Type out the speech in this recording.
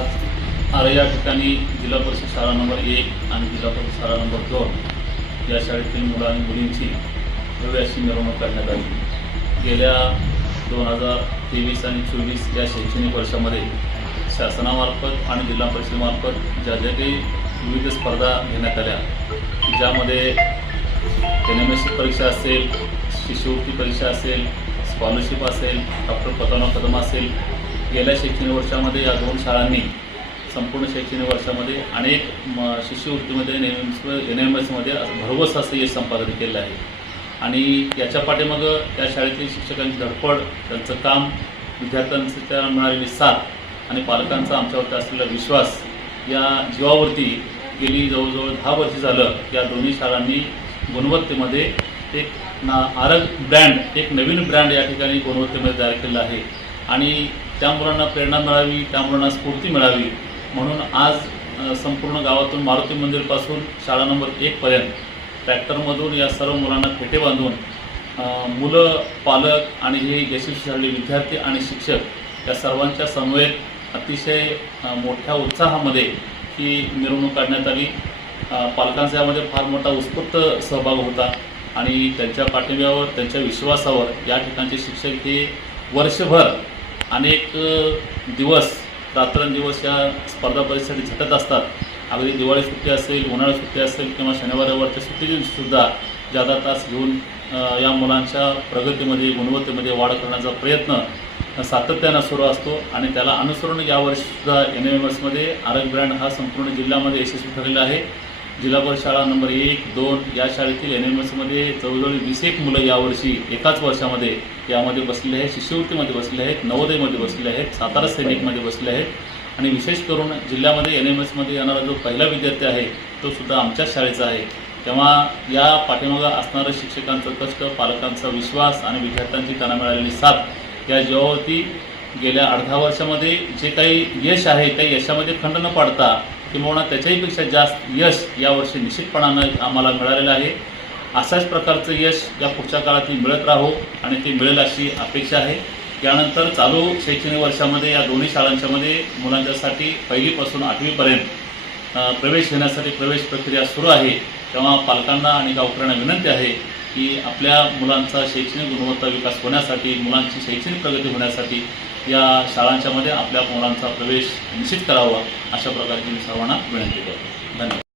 आता या ठिकाणी जिल्हा परिषद शाळा नंबर एक आणि जिल्हा परिषद शाळा नंबर दोन या शाळेतील मुलं आणि मुलींची भव्य अशी मिरवणूक काढण्यात आली. गेल्या दोन हजार तेवीस आणि चोवीस या शैक्षणिक वर्षामध्ये शासनामार्फत आणि जिल्हा परिषदेमार्फत ज्या ज्या काही विविध स्पर्धा घेण्यात आल्या ज्यामध्ये एन एम एस सी परीक्षा असेल शिष्यवृत्ती परीक्षा असेल स्कॉलरशिप असेल डॉक्टर पतवना कदम असेल गेल्या शैक्षणिक वर्षामध्ये या दोन शाळांनी संपूर्ण शैक्षणिक वर्षामध्ये अनेक म शिष्यवृत्तीमध्ये N M S N M एसमध्ये भरघोस असं यश संपादन केलं आहे. आणि याच्या पाठीमागं त्या शाळेतील शिक्षकांची धडपड त्यांचं काम विद्यार्थ्यांचं त्या मिळालेली साथ आणि पालकांचा आमच्यावरती असलेला विश्वास या जीवावरती गेली जवळजवळ दहा वर्ष झालं या दोन्ही शाळांनी गुणवत्तेमध्ये एक ना आरग ब्रँड एक नवीन ब्रँड या ठिकाणी गुणवत्तेमध्ये तयार केलं आहे. आणि त्या मुलांना प्रेरणा मिळावी त्या मुलांना स्फूर्ती मिळावी. म्हणून आज संपूर्ण गावातून मारुती मंदिरपासून शाळा नंबर एकपर्यंत ट्रॅक्टरमधून या सर्व मुलांना फेटे बांधून मुलं पालक आणि हे यशस्वी झालेले विद्यार्थी आणि शिक्षक या सर्वांच्या समवेत अतिशय मोठ्या उत्साहामध्ये ही मिरवणूक काढण्यात आली. पालकांचा यामध्ये फार मोठा उत्स्फूर्त सहभाग होता आणि त्यांच्या पाठिंब्यावर त्यांच्या विश्वासावर या ठिकाणचे शिक्षक हे वर्षभर अनेक दिवस रात्रंदिवस या स्पर्धा परीक्षेसाठी झटत असतात. अगदी दिवाळी सुट्टी असेल उन्हाळी सुट्टी असेल किंवा शनिवार रविवारच्या सुट्टी जादा तास घेऊन या मुलांच्या प्रगतीमध्ये गुणवत्तेमध्ये वाढ करण्याचा प्रयत्न सातत्यानं सुरू असतो आणि त्याला अनुसरून यावर्षीसुद्धा एन एम एम एसमध्ये आरग ब्रँड हा संपूर्ण जिल्ह्यामध्ये यशस्वी ठरलेला आहे. जिल्हा परिषद शाळा नंबर एक दोन या शाळेतील एन एम एसमध्ये जवळजवळ वीस एक मुलं यावर्षी एकाच वर्षामध्ये यामध्ये बसलेले आहेत. शिष्यवृत्तीमध्ये बसले आहेत. नवोदयमध्ये बसले आहेत. सातारा सैनिकमध्ये बसले आहेत. आणि विशेष करून जिल्ह्यामध्ये एन एम एसमध्ये येणारा जो पहिला विद्यार्थी आहे तो सुद्धा आमच्याच शाळेचा आहे. तेव्हा या पाठीमागा असणारं शिक्षकांचं कष्ट पालकांचा विश्वास आणि विद्यार्थ्यांची त्यांना मिळालेली साथ या जीवावरती गेल्या अर्धा वर्षामध्ये जे काही यश आहे त्या यशामध्ये खंड न पाडता किंबहुना त्याच्याहीपेक्षा जास्त यश यावर्षी निश्चितपणानं आम्हाला मिळालेलं आहे. अशाच प्रकारचं यश या पुढच्या काळातही मिळत राहो आणि ते मिळेल अशी अपेक्षा आहे. यानंतर चालू शैक्षणिक वर्षामध्ये या दोन्ही शाळांच्यामध्ये मुलांच्यासाठी पहिलीपासून आठवीपर्यंत प्रवेश घेण्यासाठी प्रवेश प्रक्रिया सुरू आहे. तेव्हा पालकांना आणि गावकऱ्यांना विनंती आहे की आपल्या मुलांचा शैक्षणिक गुणवत्ता विकास होण्यासाठी मुलांची शैक्षणिक प्रगती होण्यासाठी या शाळांच्यामध्ये आपल्या मुलांचा प्रवेश निश्चित करावा अशा प्रकारची मी सर्वांना विनंती करतो. धन्यवाद.